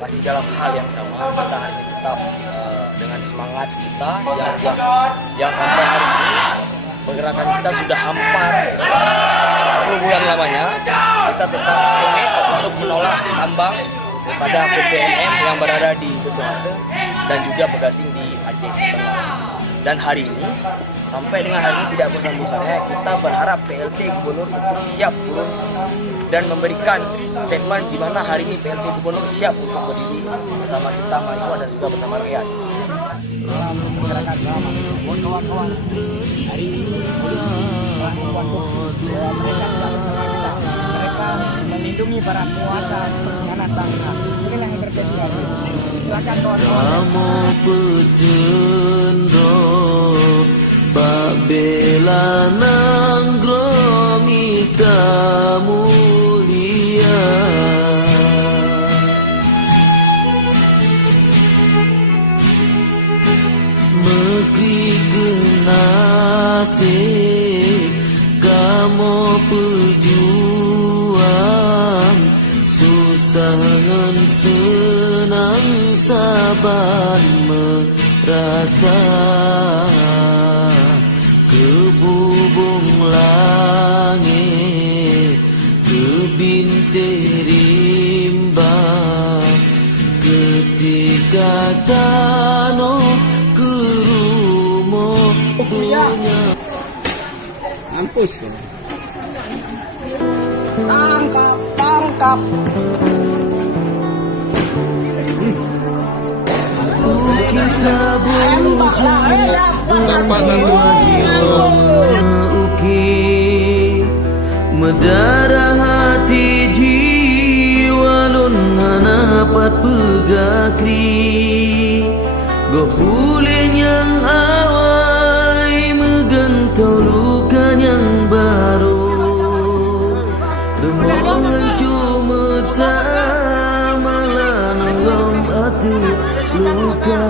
masih dalam hal yang sama. Kita hari ini tetap dengan semangat kita yang sampai hari ini pergerakan kita sudah hampir 10 bulan lamanya. Kita tetap komit untuk menolak tambang kepada PPNM yang berada di Betuhate dan juga bergasing di Aceh Tengah. Dan hari ini, sampai dengan hari ini tidak bosan-bosannya, kita berharap PLT Gubernur untuk siap turun dan memberikan statement di mana hari ini PLT Gubernur siap untuk berdiri bersama kita mahasiswa dan juga bersama rakyat. Dalam pergerakan drama, buat kawan-kawan hari ini polisi telah membantu mereka tidak bersama kita. Mereka melindungi para penguasa pengkhianat bangsa. Inilah yang terjadi hari ini. Silakan kawan-kawan. Bela nanggro mita mulia Megri genasih kamu pejuang susah ngan senang sabar merasa kebubung langit kebintik rimba ketika tanah kerumo punya Mampus kan? Tangkap, tangkap. Kisah Medara hati jiwa lun hanapat pegakri Go pulih yang awai megantau luka yang baru Demongan cuma tak malah nongom hati luka